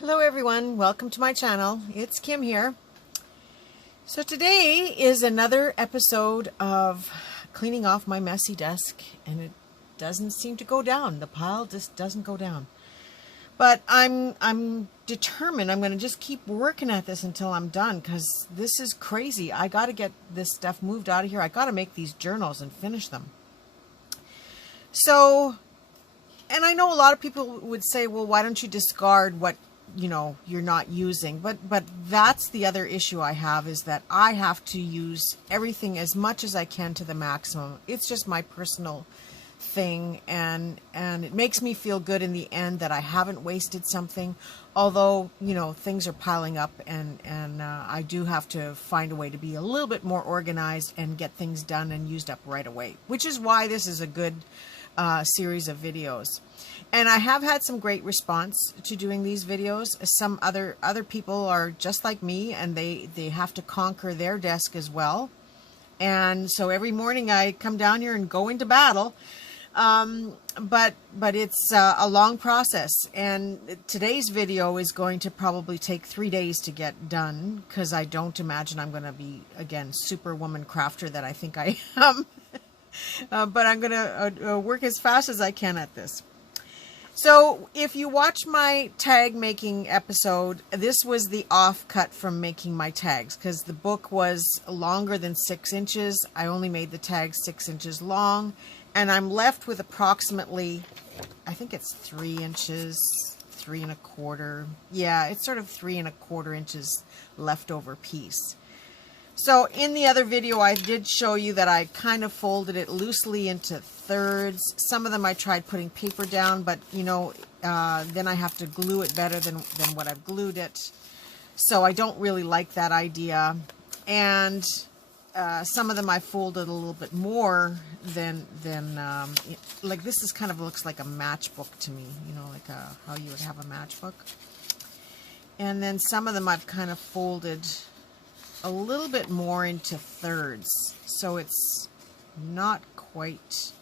Hello everyone, welcome to my channel. It's Kim here. So today is another episode of cleaning off my messy desk, and it doesn't seem to go down. The pile just doesn't go down. But I'm determined. I'm going to just keep working at this until I'm done, because this is crazy. I got to get this stuff moved out of here. I got to make these journals and finish them. So, and I know a lot of people would say, well, why don't you discard what you're not using, but that's the other issue I have, is that I have to use everything as much as I can to the maximum. It's just my personal thing, and it makes me feel good in the end that I haven't wasted something, although things are piling up, and I do have to find a way to be a little bit more organized and get things done and used up right away, which is why this is a good series of videos. And I have had some great response to doing these videos. Some other people are just like me, and they have to conquer their desk as well. And so every morning I come down here and go into battle. But it's a long process. And today's video is going to probably take 3 days to get done, because I don't imagine I'm going to be, again, superwoman crafter that I think I am. But I'm going to work as fast as I can at this. So if you watch my tag making episode, this was the offcut from making my tags, because the book was longer than 6 inches. I only made the tags 6 inches long, and I'm left with approximately, I think it's 3 inches, 3 1/4. Yeah, it's sort of 3 1/4 inches leftover piece. So in the other video, I did show you that I kind of folded it loosely into thirds. Some of them I tried putting paper down, but then I have to glue it better than what I've glued it. So I don't really like that idea. And some of them I folded a little bit more than like this is kind of looks like a matchbook to me, like how you would have a matchbook. And then some of them I've kind of folded a little bit more into thirds, so it's not quite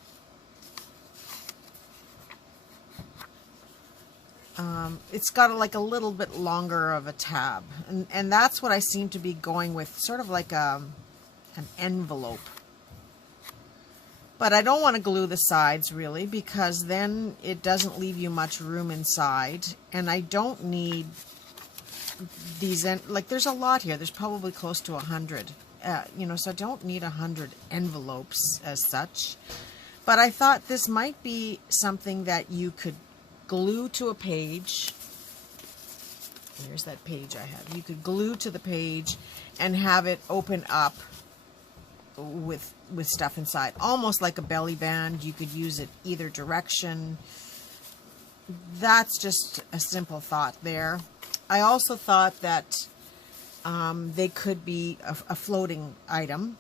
it's got like a little bit longer of a tab, and that's what I seem to be going with, sort of like an envelope. But I don't want to glue the sides really, because then it doesn't leave you much room inside, and I don't need these, like there's a lot here. There's probably close to 100, so I don't need 100 envelopes as such. But I thought this might be something that you could glue to a page. Here's that page I have. You could glue to the page and have it open up with stuff inside, almost like a belly band. You could use it either direction. That's just a simple thought there. I also thought that they could be a floating item.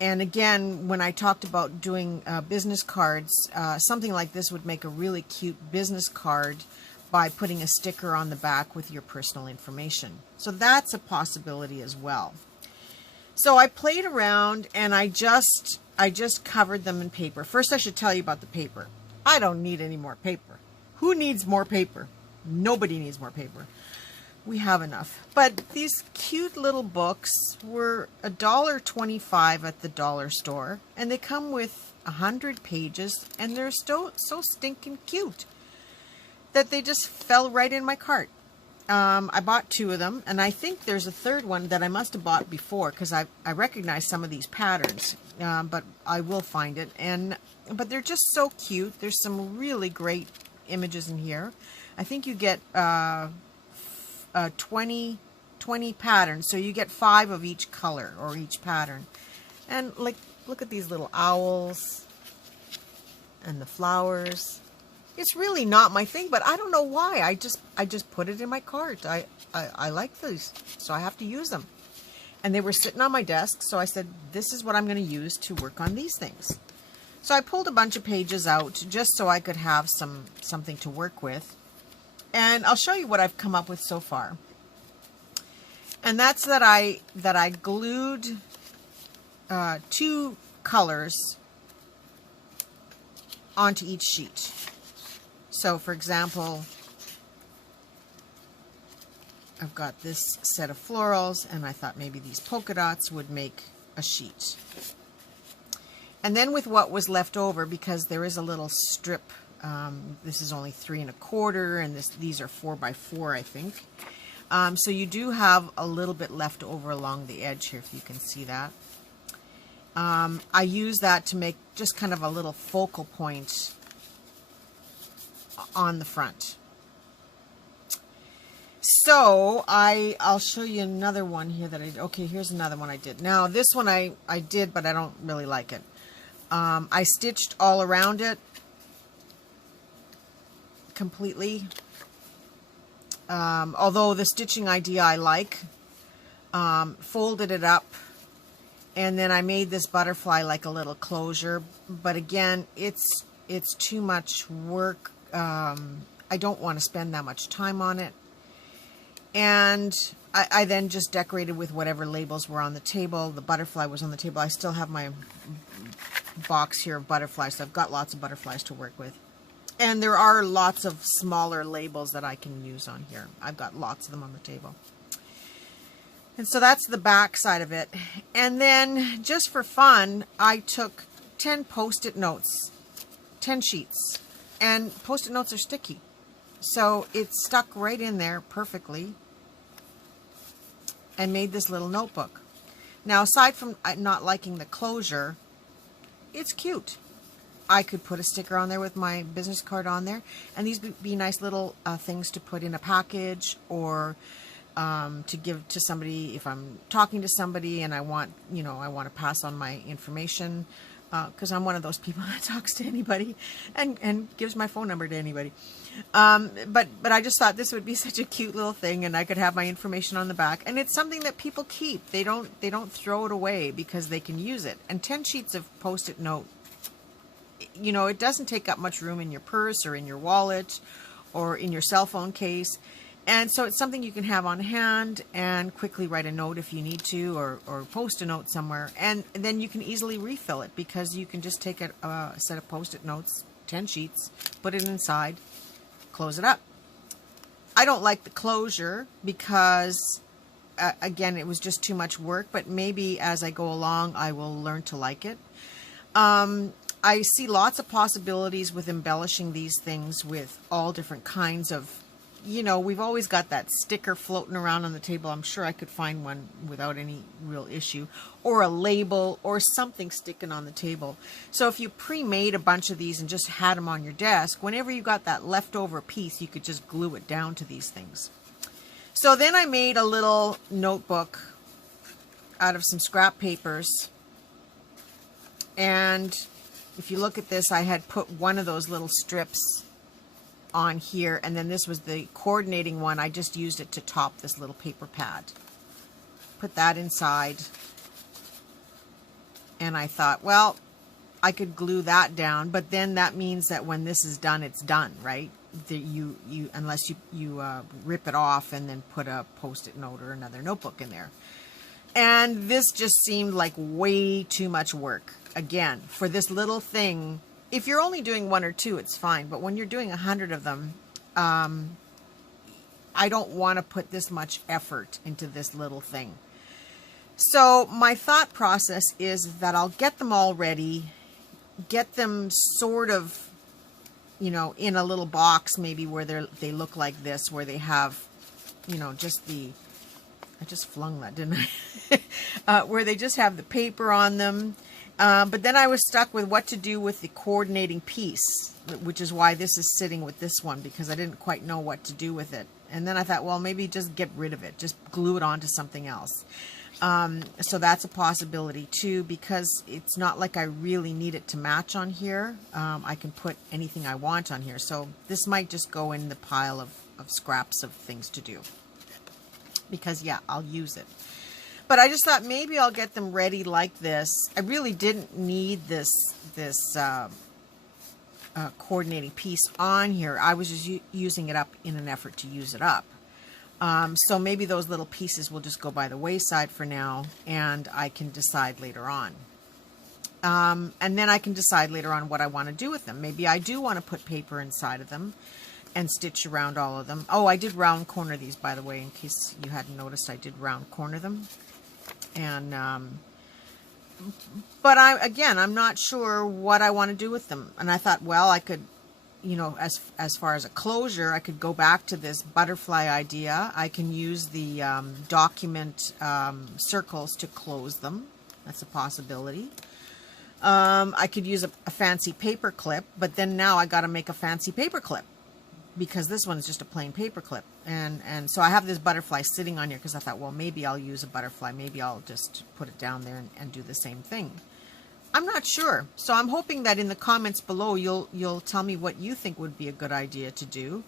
And again, when I talked about doing business cards, something like this would make a really cute business card by putting a sticker on the back with your personal information. So that's a possibility as well. So I played around, and I just covered them in paper. First, I should tell you about the paper. I don't need any more paper. Who needs more paper? Nobody needs more paper. We have enough. But these cute little books were $1.25 at the dollar store, and they come with 100 pages, and they're so stinking cute that they just fell right in my cart. I bought 2 of them, and I think there's a third one that I must have bought before, because I recognize some of these patterns, but I will find it. But they're just so cute. There's some really great images in here. I think you get 20 patterns, so you get 5 of each color or each pattern. And like, look at these little owls and the flowers. It's really not my thing, but I don't know why. I just put it in my cart. I like these, so I have to use them. And they were sitting on my desk, so I said, this is what I'm going to use to work on these things. So I pulled a bunch of pages out just so I could have something to work with. And I'll show you what I've come up with so far. And that's that I glued 2 colors onto each sheet. So for example, I've got this set of florals, and I thought maybe these polka dots would make a sheet. And then with what was left over, because there is a little strip, this is only 3 1/4, and these are 4 by 4, I think. So you do have a little bit left over along the edge here, if you can see that. I use that to make just kind of a little focal point on the front. So I'll show you another one here that okay, here's another one I did. Now this one I did, but I don't really like it. I stitched all around it completely. Although the stitching idea I like, folded it up, and then I made this butterfly like a little closure. But again, it's too much work. I don't want to spend that much time on it. And I then just decorated with whatever labels were on the table. The butterfly was on the table. I still have my box here of butterflies, so I've got lots of butterflies to work with. And there are lots of smaller labels that I can use on here. I've got lots of them on the table. And so that's the back side of it. And then just for fun, I took 10 Post-it notes, 10 sheets. And Post-it notes are sticky. So it stuck right in there perfectly and made this little notebook. Now, aside from not liking the closure, it's cute. I could put a sticker on there with my business card on there, and these would be nice little things to put in a package, or to give to somebody if I'm talking to somebody and I want to pass on my information, because I'm one of those people that talks to anybody and gives my phone number to anybody. But I just thought this would be such a cute little thing, and I could have my information on the back, and it's something that people keep. They don't throw it away because they can use it. And 10 sheets of Post-it note, it doesn't take up much room in your purse or in your wallet or in your cell phone case. And so it's something you can have on hand and quickly write a note if you need to, or post a note somewhere. And then you can easily refill it, because you can just take a set of Post-it notes, 10 sheets, put it inside, close it up. I don't like the closure because, again, it was just too much work, but maybe as I go along, I will learn to like it. I see lots of possibilities with embellishing these things with all different kinds of, we've always got that sticker floating around on the table. I'm sure I could find one without any real issue, or a label or something sticking on the table. So if you pre-made a bunch of these and just had them on your desk, whenever you got that leftover piece, you could just glue it down to these things. So then I made a little notebook out of some scrap papers, and if you look at this, I had put one of those little strips on here, and then this was the coordinating one. I just used it to top this little paper pad. Put that inside, and I thought, well, I could glue that down, but then that means that when this is done, it's done, right? Unless you rip it off and then put a Post-it note or another notebook in there. And this just seemed like way too much work. Again, for this little thing, if you're only doing 1 or 2, it's fine. But when you're doing 100 of them, I don't want to put this much effort into this little thing. So my thought process is that I'll get them all ready, get them sort of, in a little box maybe where they look like this, where they have, just the, I just flung that, didn't I? Where they just have the paper on them. But then I was stuck with what to do with the coordinating piece, which is why this is sitting with this one, because I didn't quite know what to do with it. And then I thought, well, maybe just get rid of it. Just glue it onto something else. So that's a possibility too, because it's not like I really need it to match on here. I can put anything I want on here. So this might just go in the pile of scraps of things to do, because yeah, I'll use it. But I just thought maybe I'll get them ready like this. I really didn't need this coordinating piece on here. I was just using it up in an effort to use it up. So maybe those little pieces will just go by the wayside for now, and I can decide later on. And then I can decide later on what I want to do with them. Maybe I do want to put paper inside of them. and stitch around all of them. Oh, I did round corner these, by the way, in case you hadn't noticed. I did round corner them. And but I'm not sure what I want to do with them. And I thought, well, I could, you know, as far as a closure, I could go back to this butterfly idea. I can use the document circles to close them. That's a possibility. I could use a fancy paper clip, but then now I got to make a fancy paper clip, because this one is just a plain paper clip. And so I have this butterfly sitting on here because I thought, well, maybe I'll use a butterfly. Maybe I'll just put it down there and do the same thing. I'm not sure. So I'm hoping that in the comments below, you'll tell me what you think would be a good idea to do.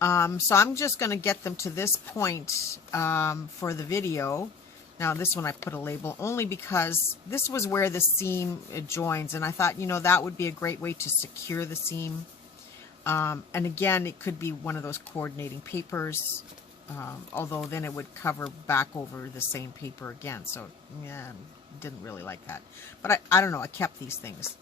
So I'm just going to get them to this point for the video. Now this one I put a label only because this was where the seam joins. And I thought, you know, that would be a great way to secure the seam. And again, it could be one of those coordinating papers, although then it would cover back over the same paper again. So, yeah, didn't really like that. But I don't know, I kept these things.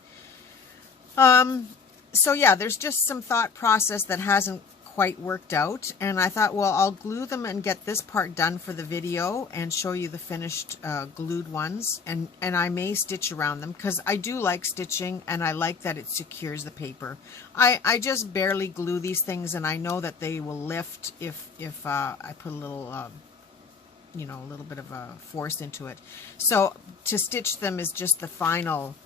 So, yeah, there's just some thought process that hasn't quite worked out. And I thought, well, I'll glue them and get this part done for the video and show you the finished glued ones. And I may stitch around them because I do like stitching and I like that it secures the paper. I just barely glue these things, and I know that they will lift if I put a little, you know, a little bit of a force into it. So to stitch them is just the final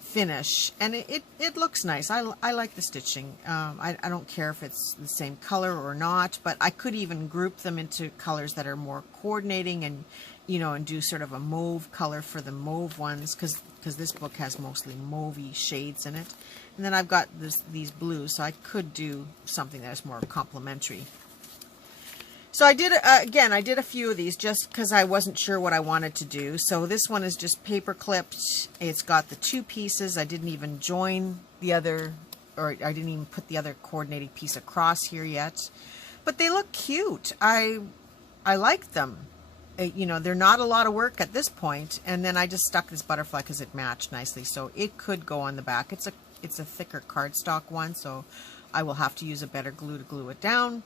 finish, and it looks nice. I like the stitching. I don't care if it's the same color or not, but I could even group them into colors that are more coordinating, and you know, and do sort of a mauve color for the mauve ones, because this book has mostly mauvey shades in it. And then I've got these blues, so I could do something that is more complementary. So I did, again, I did a few of these just because I wasn't sure what I wanted to do. So this one is just paper clipped. It's got the two pieces. I didn't even join the other, or I didn't even put the other coordinating piece across here yet. But they look cute. I like them. You know, they're not a lot of work at this point. And then I just stuck this butterfly because it matched nicely. So it could go on the back. It's a thicker cardstock one, so I will have to use a better glue to glue it down.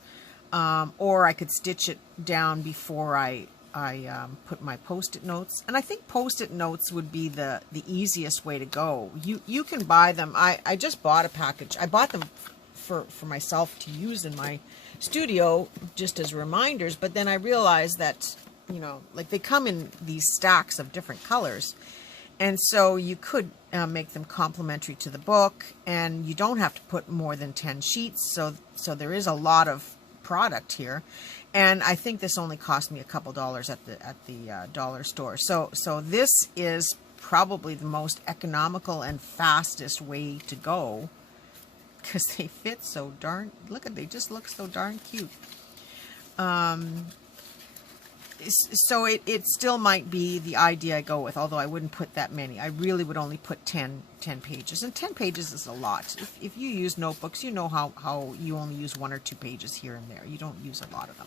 Or I could stitch it down before I put my post-it notes. And I think post-it notes would be the easiest way to go. You can buy them. I just bought a package. I bought them for myself to use in my studio just as reminders, but then I realized that, you know, like they come in these stacks of different colors. And so you could make them complementary to the book, and you don't have to put more than 10 sheets. So there is a lot of product here, and I think this only cost me a couple dollars at the dollar store. So this is probably the most economical and fastest way to go, because they fit so darn, they just look so darn cute. So it still might be the idea I go with, although I wouldn't put that many. I really would only put 10 pages, and 10 pages is a lot. If you use notebooks, you know how you only use 1 or 2 pages here and there. You don't use a lot of them.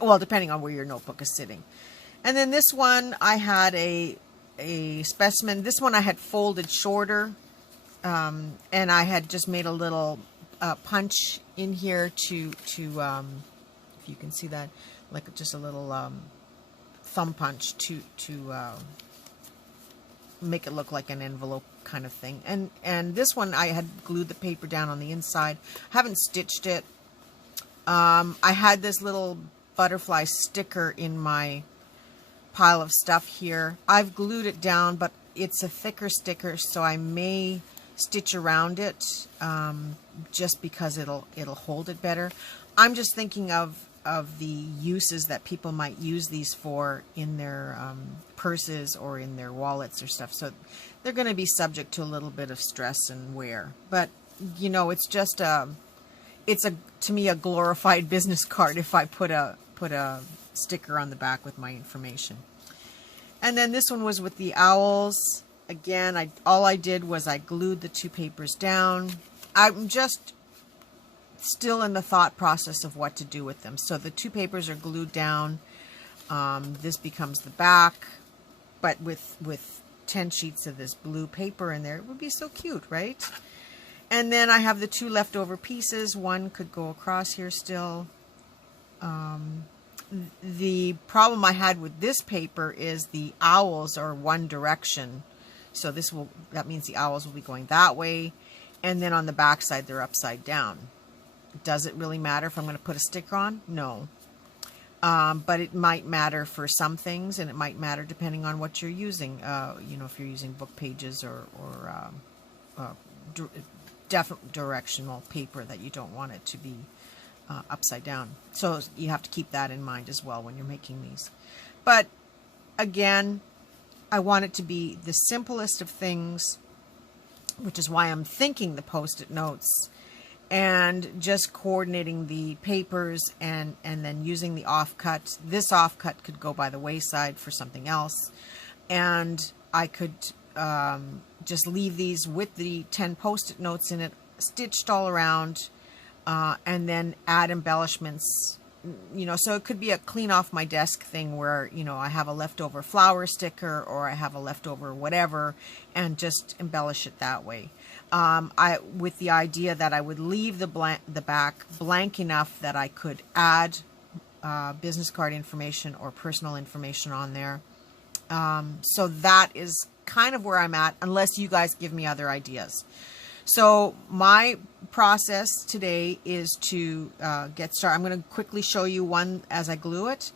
Well, depending on where your notebook is sitting. And then this one, I had a specimen. This one I had folded shorter, and I had just made a little punch in here to if you can see that, like just a little thumb punch to make it look like an envelope kind of thing. And this one I had glued the paper down on the inside. Haven't stitched it. I had this little butterfly sticker in my pile of stuff here. I've glued it down, but it's a thicker sticker, so I may stitch around it just because it'll hold it better. I'm just thinking of the uses that people might use these for in their purses or in their wallets or stuff. So they're going to be subject to a little bit of stress and wear. But, you know, it's just to me a glorified business card if I put a sticker on the back with my information. And then this one was with the owls. Again, all I did was I glued the 2 papers down. I'm just still in the thought process of what to do with them. So the 2 papers are glued down. This becomes the back, but with 10 sheets of this blue paper in there, it would be so cute, right? And then I have the 2 leftover pieces. One could go across here still. The problem I had with this paper is the owls are one direction. So that means the owls will be going that way. And then on the back side, they're upside down. Does it really matter if I'm going to put a sticker on? No. But it might matter for some things, and it might matter depending on what you're using. You know, if you're using book pages or definite directional paper that you don't want it to be upside down. So you have to keep that in mind as well when you're making these. But again, I want it to be the simplest of things, which is why I'm thinking the post-it notes and just coordinating the papers and then using the offcut. This offcut could go by the wayside for something else. And I could just leave these with the 10 post-it notes in it, stitched all around, and then add embellishments, you know, so it could be a clean off my desk thing where, you know, I have a leftover flower sticker or I have a leftover whatever and just embellish it that way. With the idea that I would leave the back blank enough that I could add business card information or personal information on there. So that is kind of where I'm at, unless you guys give me other ideas. So my process today is to get started. I'm going to quickly show you one as I glue it.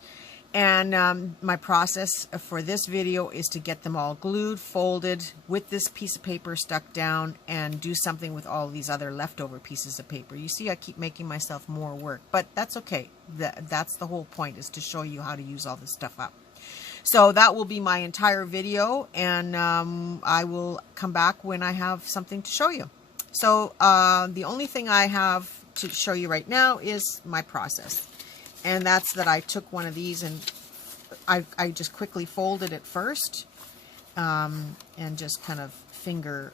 And my process for this video is to get them all glued, folded, with this piece of paper stuck down, and do something with all these other leftover pieces of paper. You see, I keep making myself more work, but that's okay. That's the whole point, is to show you how to use all this stuff up. So that will be my entire video, and I will come back when I have something to show you. So the only thing I have to show you right now is my process. And that's that I took one of these and I just quickly folded it first and just kind of finger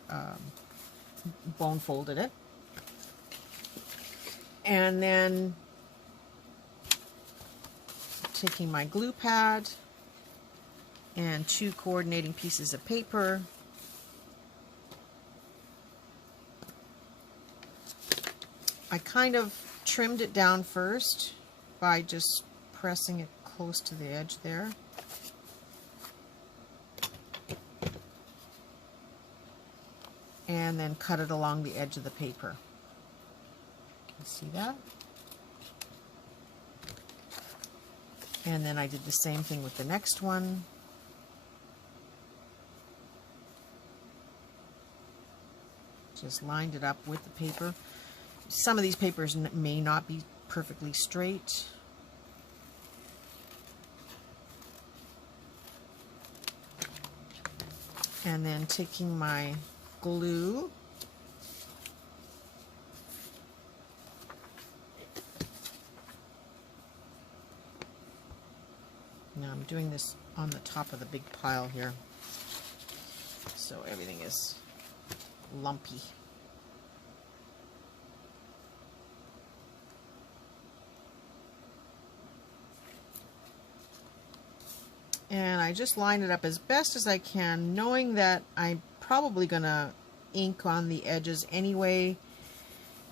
bone folded it. And then taking my glue pad and 2 coordinating pieces of paper, I kind of trimmed it down first by just pressing it close to the edge there. And then cut it along the edge of the paper. You see that? And then I did the same thing with the next one. Just lined it up with the paper. Some of these papers may not be perfectly straight. And then taking my glue, now I'm doing this on the top of the big pile here, so everything is lumpy. And I just line it up as best as I can, knowing that I'm probably going to ink on the edges anyway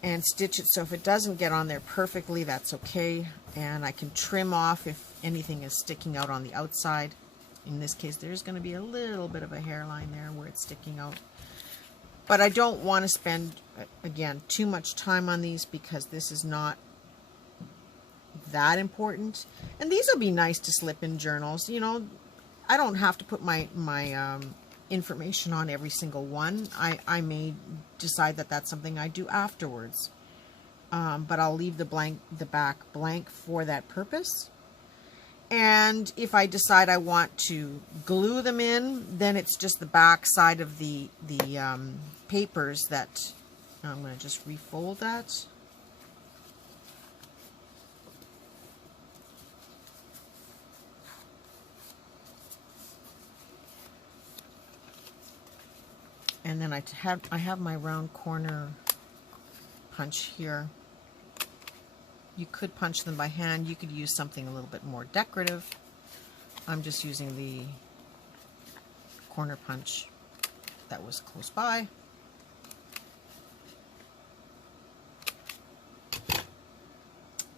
and stitch it, so if it doesn't get on there perfectly, that's okay. And I can trim off if anything is sticking out on the outside. In this case, there's going to be a little bit of a hairline there where it's sticking out. But I don't want to spend, again, too much time on these because this is not that important. And these will be nice to slip in journals. You know, I don't have to put my information on every single one. I may decide that that's something I do afterwards. But I'll leave the back blank for that purpose. And if I decide I want to glue them in, then it's just the back side of the papers that I'm going to just refold that. And then I have my round corner punch here. You could punch them by hand. You could use something a little bit more decorative. I'm just using the corner punch that was close by.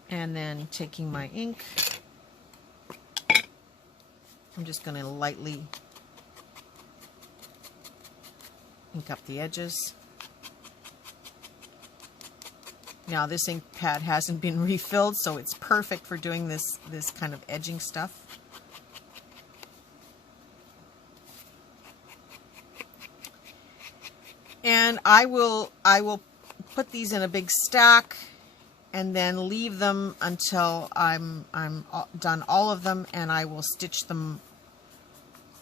And then taking my ink, I'm just going to lightly ink up the edges. Now this ink pad hasn't been refilled, so it's perfect for doing this kind of edging stuff. And I will put these in a big stack and then leave them until I'm done all of them, and I will stitch them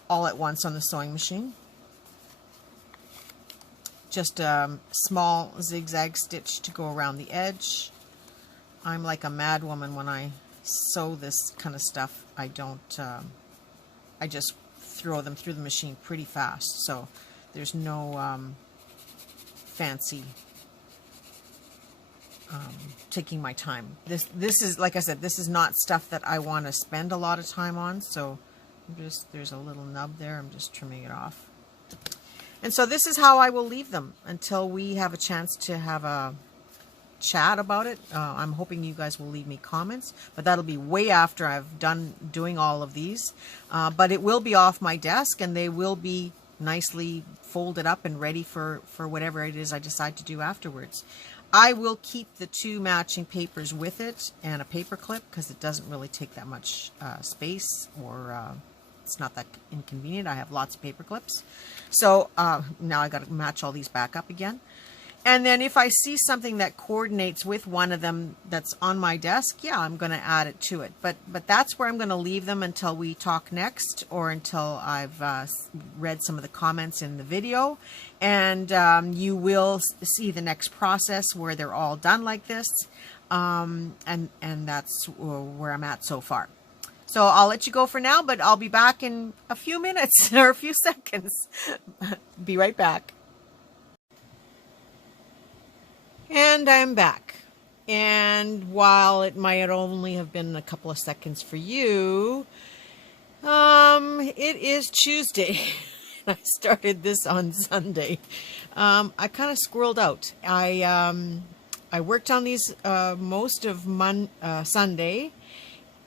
all at once on the sewing machine. Just a small zigzag stitch to go around the edge. I'm like a mad woman when I sew this kind of stuff. I don't, I just throw them through the machine pretty fast, so there's no fancy taking my time. This is, like I said, this is not stuff that I want to spend a lot of time on, so there's a little nub there. I'm just trimming it off. And so this is how I will leave them until we have a chance to have a chat about it. I'm hoping you guys will leave me comments, but that'll be way after I've done doing all of these. But it will be off my desk, and they will be nicely folded up and ready for whatever it is I decide to do afterwards. I will keep the 2 matching papers with it and a paper clip, because it doesn't really take that much space, or it's not that inconvenient. I have lots of paper clips. So now I got to match all these back up again. And then if I see something that coordinates with one of them that's on my desk, yeah, I'm going to add it to it. But that's where I'm going to leave them until we talk next, or until I've read some of the comments in the video. And you will see the next process where they're all done like this. And that's where I'm at so far. So I'll let you go for now, but I'll be back in a few minutes or a few seconds. Be right back. And I'm back. And while it might only have been a couple of seconds for you, it is Tuesday. I started this on Sunday. I kind of squirreled out. I worked on these most of Sunday.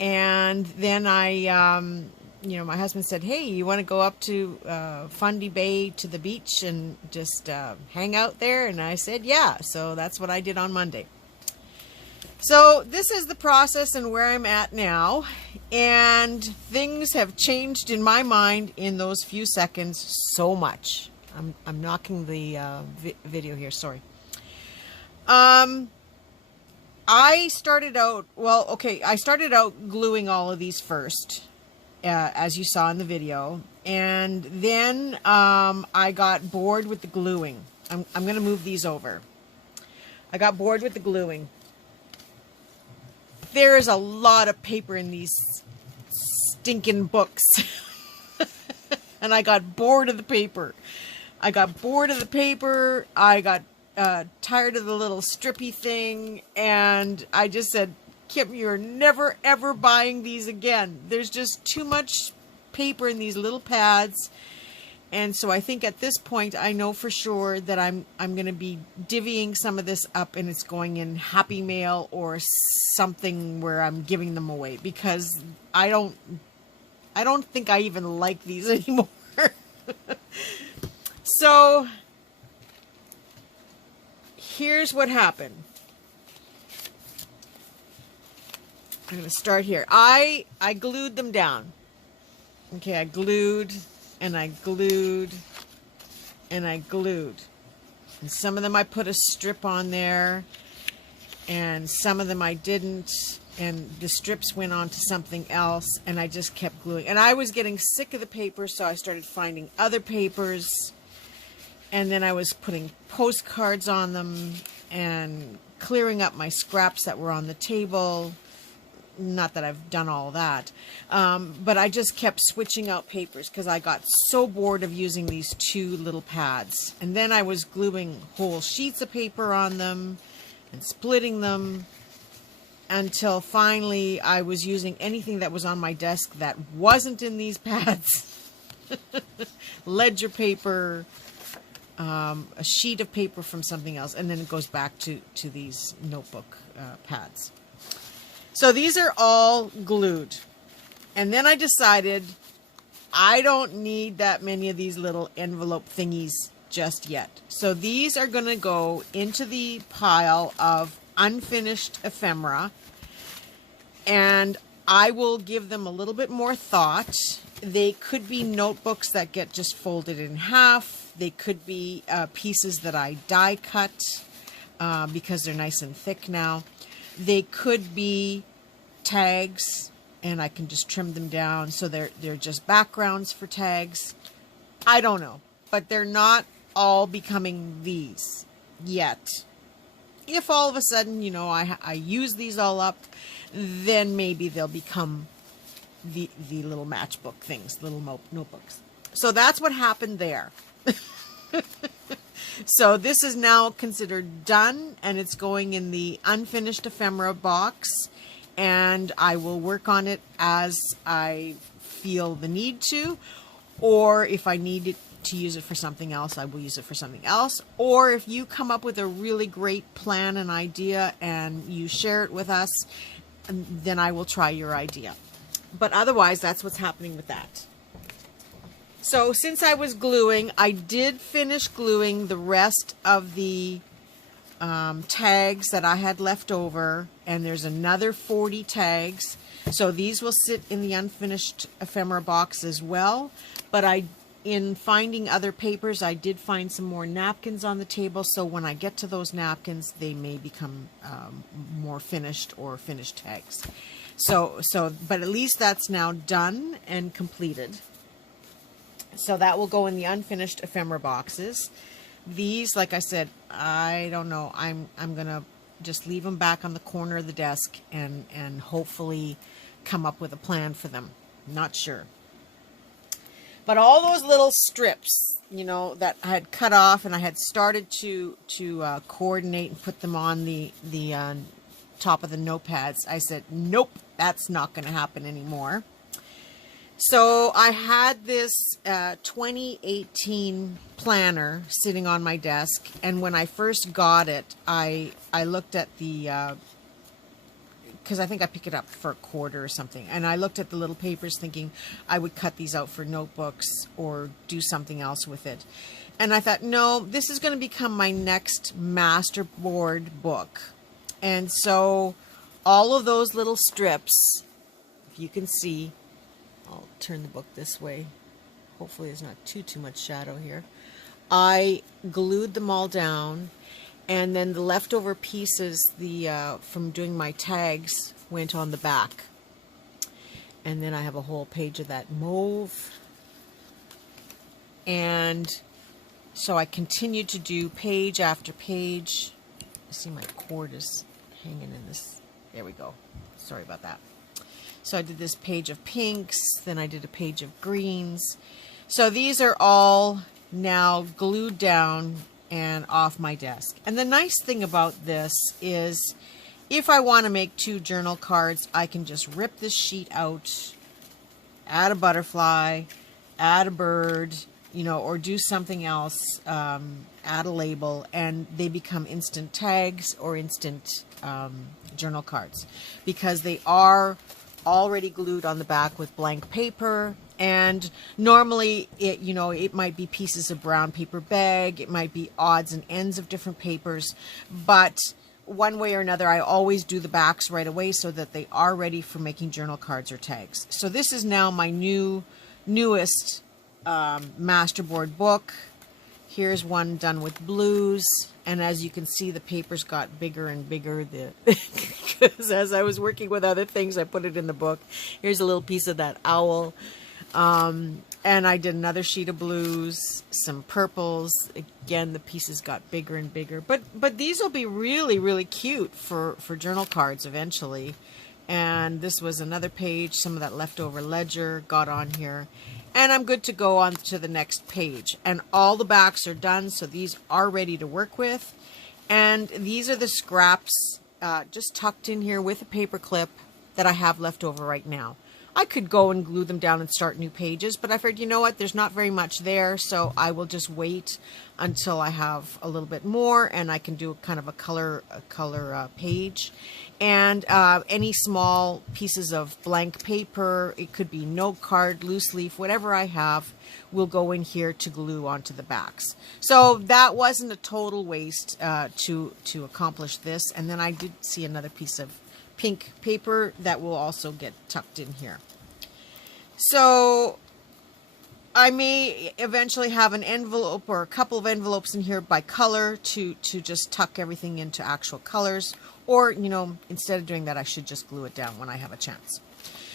And then my husband said, hey, you want to go up to Fundy Bay to the beach and just hang out there? And I said, yeah. So that's what I did on Monday. So this is the process and where I'm at now. And things have changed in my mind in those few seconds so much. I'm knocking the video here, sorry. I started out gluing all of these first, as you saw in the video, and then I got bored with the gluing. I'm going to move these over. I got bored with the gluing. There is a lot of paper in these stinking books, and I got bored of the paper. I got tired of the little strippy thing, and I just said, Kim, you're never ever buying these again. There's just too much paper in these little pads. And so I think at this point I know for sure that I'm going to be divvying some of this up, and it's going in Happy Mail or something where I'm giving them away, because I don't think I even like these anymore. So here's what happened. I'm going to start here. I glued them down. Okay, I glued and I glued and I glued. And some of them I put a strip on there, and some of them I didn't, and the strips went on to something else, and I just kept gluing. And I was getting sick of the paper, so I started finding other papers. And then I was putting postcards on them and clearing up my scraps that were on the table. Not that I've done all that. But I just kept switching out papers because I got so bored of using these 2 little pads. And then I was gluing whole sheets of paper on them and splitting them until finally I was using anything that was on my desk that wasn't in these pads. Ledger paper, a sheet of paper from something else, and then it goes back to these notebook pads. So these are all glued. And then I decided I don't need that many of these little envelope thingies just yet. So these are going to go into the pile of unfinished ephemera, and I will give them a little bit more thought. They could be notebooks that get just folded in half. They could be pieces that I die cut because they're nice and thick now. They could be tags, and I can just trim them down so they're just backgrounds for tags. I don't know, but they're not all becoming these yet. If all of a sudden, you know, I use these all up, then maybe they'll become the little matchbook things, little notebooks. So that's what happened there. So this is now considered done, and it's going in the unfinished ephemera box, and I will work on it as I feel the need to, or if I need it to use it for something else, I will use it for something else. Or if you come up with a really great plan and idea and you share it with us, then I will try your idea. But otherwise, that's what's happening with that. So since I was gluing, I did finish gluing the rest of the tags that I had left over, and there's another 40 tags. So these will sit in the unfinished ephemera box as well. But in finding other papers, I did find some more napkins on the table, so when I get to those napkins, they may become more finished or finished tags. But at least that's now done and completed. So that will go in the unfinished ephemera boxes. These, like I said, I don't know. I'm gonna just leave them back on the corner of the desk and hopefully come up with a plan for them. Not sure. But all those little strips, you know, that I had cut off and I had started to coordinate and put them on the top of the notepads, I said, nope, that's not going to happen anymore. So I had this 2018 planner sitting on my desk, and when I first got it, I looked at the because I think I picked it up for $1 or something. And I looked at the little papers thinking I would cut these out for notebooks or do something else with it. And I thought, no, this is going to become my next masterboard book. And so all of those little strips, if you can see, I'll turn the book this way. Hopefully there's not too much shadow here. I glued them all down. And then the leftover pieces, from doing my tags, went on the back. And then I have a whole page of that mauve. And so I continued to do page after page. I see my cord is hanging in this. There we go. Sorry about that. So I did this page of pinks. Then I did a page of greens. So these are all now glued down and off my desk. And the nice thing about this is if I want to make 2 journal cards, I can just rip this sheet out, add a butterfly, add a bird, you know, or do something else, add a label, and they become instant tags or instant journal cards because they are already glued on the back with blank paper. And normally, it might be pieces of brown paper bag. It might be odds and ends of different papers. But one way or another, I always do the backs right away so that they are ready for making journal cards or tags. So this is now my newest masterboard book. Here's one done with blues. And as you can see, the papers got bigger and bigger. Because as I was working with other things, I put it in the book. Here's a little piece of that owl. And I did another sheet of blues, some purples. Again, the pieces got bigger and bigger. But these will be really, really cute for journal cards eventually. And this was another page. Some of that leftover ledger got on here. And I'm good to go on to the next page. And all the backs are done, so these are ready to work with. And these are the scraps just tucked in here with a paper clip that I have left over right now. I could go and glue them down and start new pages, but I figured, you know what, there's not very much there, so I will just wait until I have a little bit more and I can do kind of a color page. and any small pieces of blank paper. It could be note card, loose leaf, whatever I have will go in here to glue onto the backs. So that wasn't a total waste to accomplish this. And then I did see another piece of pink paper that will also get tucked in here. So I may eventually have an envelope or a couple of envelopes in here by color to just tuck everything into actual colors. Or, you know, instead of doing that, I should just glue it down when I have a chance.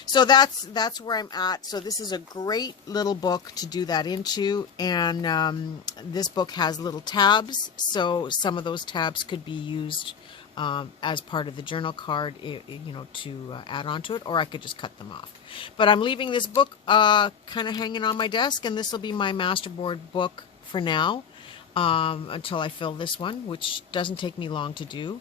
So that's where I'm at. So this is a great little book to do that into. And this book has little tabs. So some of those tabs could be used as part of the journal card, you know, to add on to it, or I could just cut them off. But I'm leaving this book kind of hanging on my desk, and this will be my masterboard book for now until I fill this one, which doesn't take me long to do.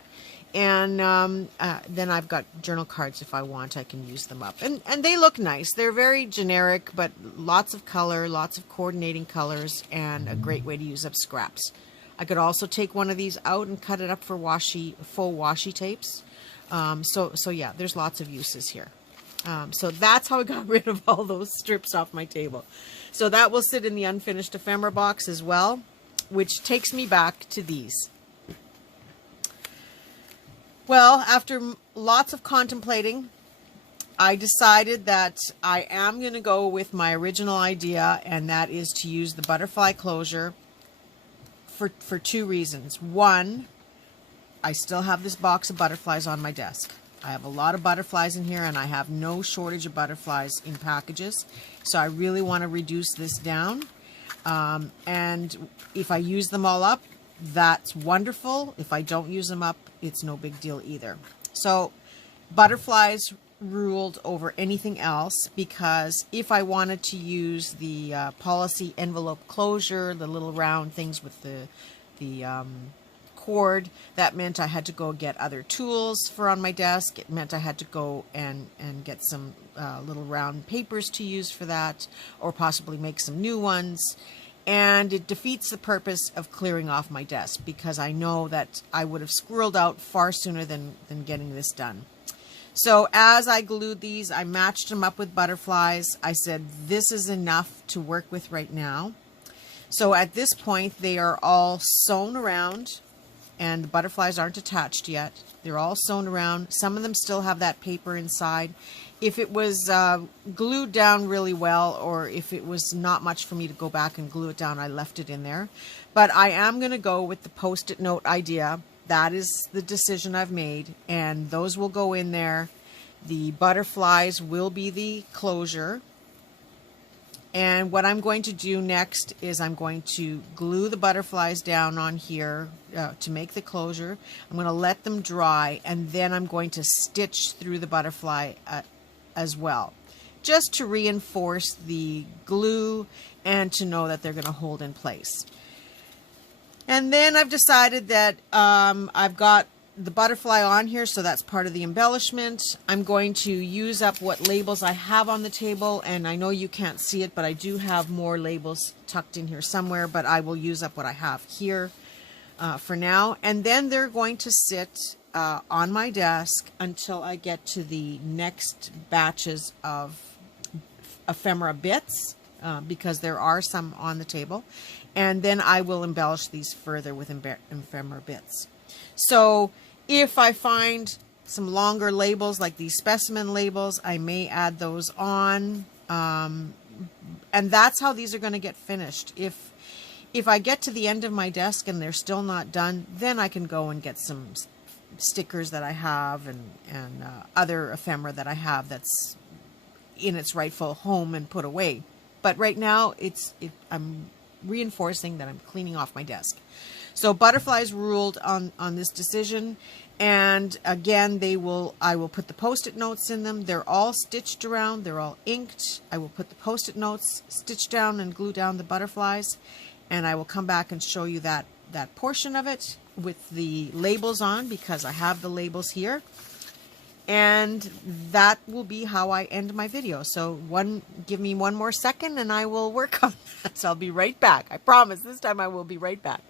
And then I've got journal cards. If I want, I can use them up. And they look nice. They're very generic, but lots of color, lots of coordinating colors, and a great way to use up scraps. I could also take one of these out and cut it up for full washi tapes. So yeah, there's lots of uses here. So that's how I got rid of all those strips off my table. So that will sit in the unfinished ephemera box as well, which takes me back to these. Well, after lots of contemplating, I decided that I am going to go with my original idea, and that is to use the butterfly closure for two reasons. One, I still have this box of butterflies on my desk. I have a lot of butterflies in here, and I have no shortage of butterflies in packages. So I really want to reduce this down. And if I use them all up, that's wonderful. If I don't use them up, it's no big deal either. So butterflies ruled over anything else, because if I wanted to use the policy envelope closure, the little round things with the cord, that meant I had to go get other tools for on my desk. It meant I had to go and get some little round papers to use for that, or possibly make some new ones. And it defeats the purpose of clearing off my desk, because I know that I would have squirreled out far sooner than getting this done. So as I glued these, I matched them up with butterflies. I said, this is enough to work with right now. So at this point, they are all sewn around, and the butterflies aren't attached yet. They're all sewn around. Some of them still have that paper inside. If it was glued down really well, or if it was not much for me to go back and glue it down, I left it in there. But I am going to go with the Post-it note idea. That is the decision I've made, and those will go in there. The butterflies will be the closure. And what I'm going to do next is I'm going to glue the butterflies down on here to make the closure. I'm going to let them dry, and then I'm going to stitch through the butterfly as well, just to reinforce the glue and to know that they're going to hold in place. And then I've decided that I've got the butterfly on here, so that's part of the embellishment. I'm going to use up what labels I have on the table, and I know you can't see it, but I do have more labels tucked in here somewhere, but I will use up what I have here for now. And then they're going to sit on my desk until I get to the next batches of ephemera bits, because there are some on the table. And then I will embellish these further with ephemera bits. So if I find some longer labels like these specimen labels, I may add those on. And that's how these are going to get finished. If I get to the end of my desk and they're still not done, then I can go and get some stickers that I have and other ephemera that I have that's in its rightful home and put away. But right now, I'm reinforcing that I'm cleaning off my desk. So butterflies ruled on this decision, and again, I will put the Post-it notes in them. They're all stitched around, they're all inked. I will put the Post-it notes, stitch down and glue down the butterflies, and I will come back and show you that portion of it with the labels on, because I have the labels here. And that will be how I end my video. So give me one more second and I will work on that. So I'll be right back. I promise this time I will be right back.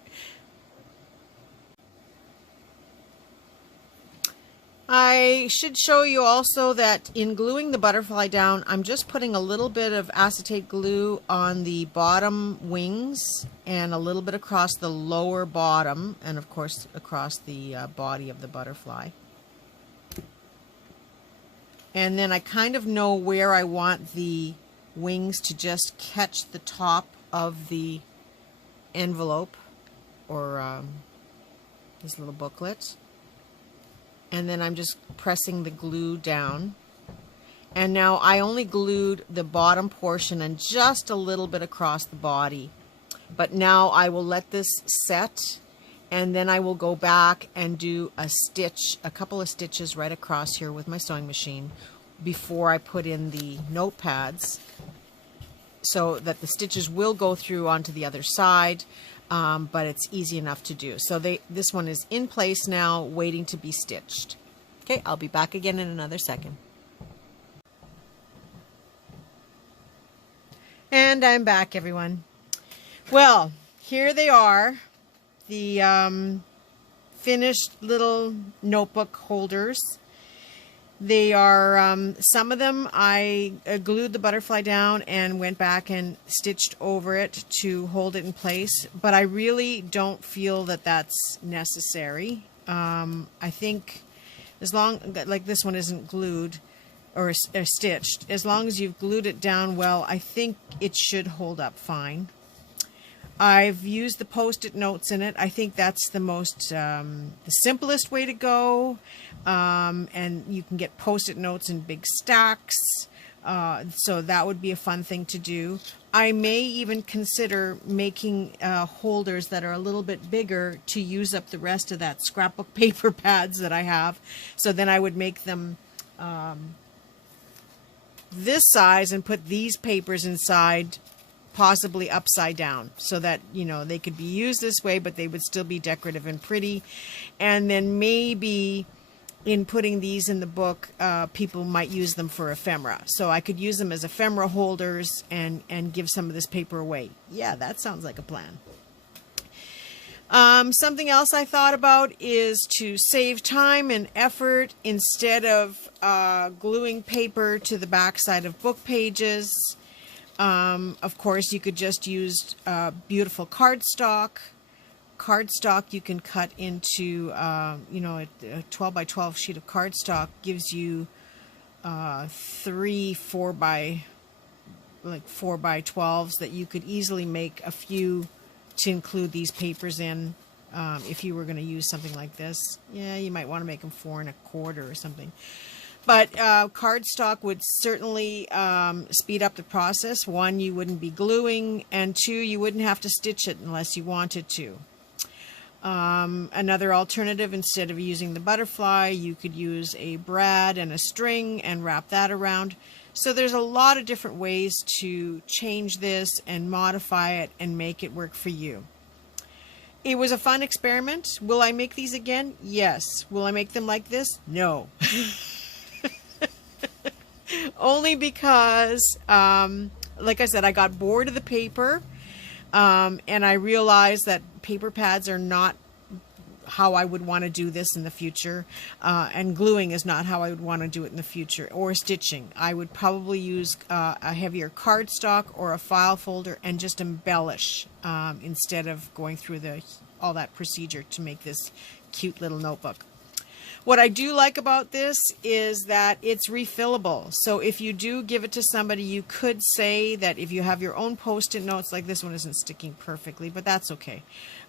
I should show you also that in gluing the butterfly down, I'm just putting a little bit of acetate glue on the bottom wings and a little bit across the lower bottom, and of course across the body of the butterfly. And then I kind of know where I want the wings to just catch the top of the envelope or this little booklet. And then I'm just pressing the glue down. And now I only glued the bottom portion and just a little bit across the body. But now I will let this set, and then I will go back and do a stitch, a couple of stitches right across here with my sewing machine before I put in the notepads, so that the stitches will go through onto the other side. But it's easy enough to do. So this one is in place now, waiting to be stitched. Okay, I'll be back again in another second. And I'm back, everyone. Well, here they are, the finished little notebook holders. They are, some of them I glued the butterfly down and went back and stitched over it to hold it in place, but I really don't feel that that's necessary. I think as long, like this one isn't glued or stitched, as long as you've glued it down well, I think it should hold up fine. I've used the Post-it notes in it. I think that's the most, the simplest way to go. And you can get Post-it notes in big stacks. So that would be a fun thing to do. I may even consider making holders that are a little bit bigger to use up the rest of that scrapbook paper pads that I have. So then I would make them this size and put these papers inside, possibly upside down, so that, you know, they could be used this way, but they would still be decorative and pretty. And then maybe in putting these in the book, people might use them for ephemera. So I could use them as ephemera holders and give some of this paper away. Yeah, that sounds like a plan. Something else I thought about is to save time and effort, instead of gluing paper to the back side of book pages. Of course, you could just use beautiful cardstock. Cardstock you can cut into, you know, a 12 by 12 sheet of cardstock gives you 3 4 by 12s that you could easily make a few to include these papers in. If you were going to use something like this, yeah, you might want to make them 4 1/4 or something. But cardstock would certainly speed up the process. One, you wouldn't be gluing, and two, you wouldn't have to stitch it unless you wanted to. Another alternative, instead of using the butterfly, you could use a brad and a string and wrap that around. So there's a lot of different ways to change this and modify it and make it work for you. It was a fun experiment. Will I make these again? Yes. Will I make them like this? No. Only because, like I said, I got bored of the paper, and I realized that paper pads are not how I would want to do this in the future, and gluing is not how I would want to do it in the future, or stitching. I would probably use a heavier cardstock or a file folder and just embellish, instead of going through all that procedure to make this cute little notebook. What I do like about this is that it's refillable. So if you do give it to somebody, you could say that if you have your own Post-it notes, like this one isn't sticking perfectly, but that's okay.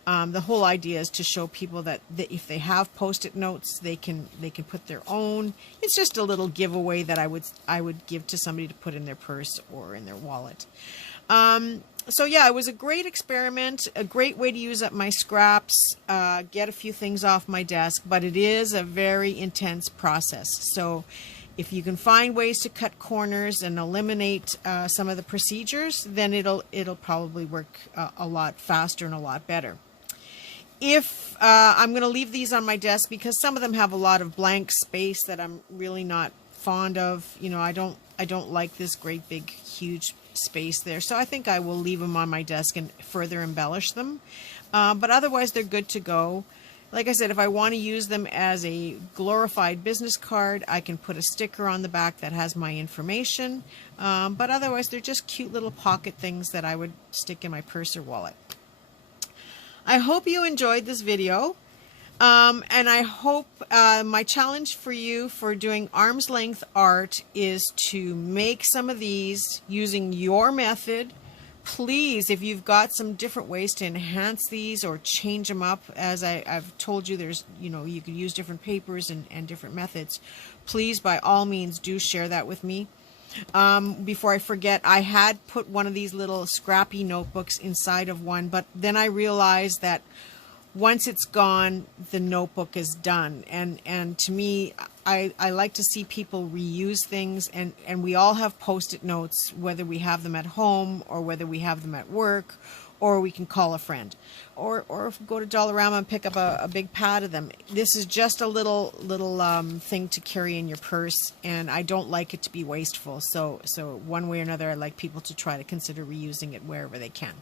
The whole idea is to show people that if they have Post-it notes, they can put their own. It's just a little giveaway that I would give to somebody to put in their purse or in their wallet. So yeah, it was a great experiment, a great way to use up my scraps, get a few things off my desk, but it is a very intense process. So if you can find ways to cut corners and eliminate some of the procedures, then it'll probably work a lot faster and a lot better. If I'm going to leave these on my desk because some of them have a lot of blank space that I'm really not fond of. You know, I don't like this great big huge space there, so I think I will leave them on my desk and further embellish them. But otherwise they're good to go. Like I said, if I want to use them as a glorified business card, I can put a sticker on the back that has my information. But otherwise, they're just cute little pocket things that I would stick in my purse or wallet. I hope you enjoyed this video. And I hope my challenge for you for doing arm's length art is to make some of these using your method. Please, if you've got some different ways to enhance these or change them up, as I've told you, there's, you could use different papers and different methods. Please, by all means, do share that with me. Before I forget, I had put one of these little scrappy notebooks inside of one, but then I realized that once it's gone, the notebook is done. And to me, I like to see people reuse things, and we all have Post-it notes, whether we have them at home or whether we have them at work, or we can call a friend, or go to Dollarama and pick up a big pad of them. This is just a little thing to carry in your purse, and I don't like it to be wasteful. So one way or another, I like people to try to consider reusing it wherever they can.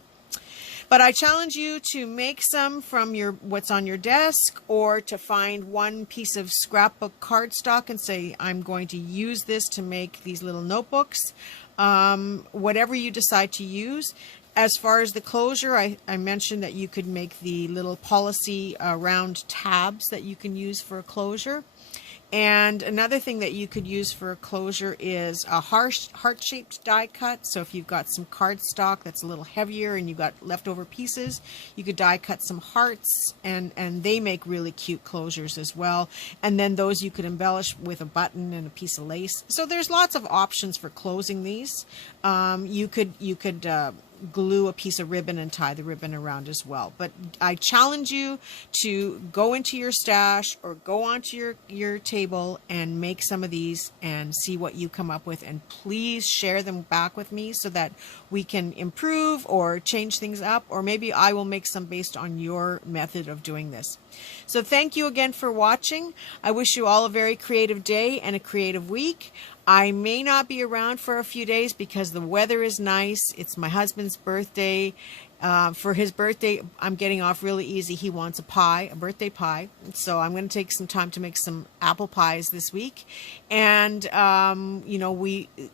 But I challenge you to make some from what's on your desk, or to find one piece of scrapbook cardstock and say, I'm going to use this to make these little notebooks. Whatever you decide to use. As far as the closure, I mentioned that you could make the little policy round tabs that you can use for a closure. And another thing that you could use for a closure is a heart-shaped die cut. So if you've got some cardstock that's a little heavier and you've got leftover pieces, you could die cut some hearts, and they make really cute closures as well. And then those you could embellish with a button and a piece of lace. So there's lots of options for closing these. You could glue a piece of ribbon and tie the ribbon around as well. But I challenge you to go into your stash or go onto your table and make some of these and see what you come up with, and please share them back with me so that we can improve or change things up, or maybe I will make some based on your method of doing this. So thank you again for watching. I wish you all a very creative day and a creative week. I may not be around for a few days because the weather is nice. It's my husband's birthday. For his birthday, I'm getting off really easy. He wants a birthday pie. So I'm going to take some time to make some apple pies this week. And,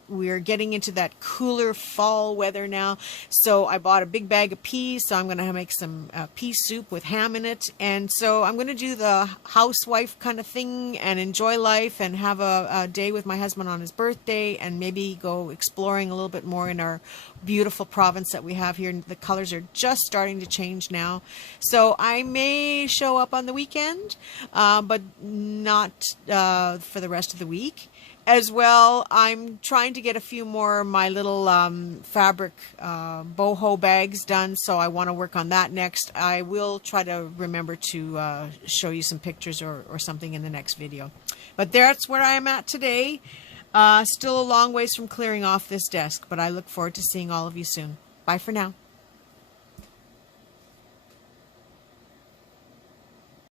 we are getting into that cooler fall weather now. So I bought a big bag of peas. So I'm going to make some pea soup with ham in it. And so I'm going to do the housewife kind of thing and enjoy life and have a day with my husband on his birthday, and maybe go exploring a little bit more in our beautiful province that we have here. The colors are just starting to change now. So I may show up on the weekend, but not for the rest of the week. As well, I'm trying to get a few more of my little fabric boho bags done, so I want to work on that next. I will try to remember to show you some pictures or something in the next video. But that's where I am at today. Still a long ways from clearing off this desk, but I look forward to seeing all of you soon. Bye for now.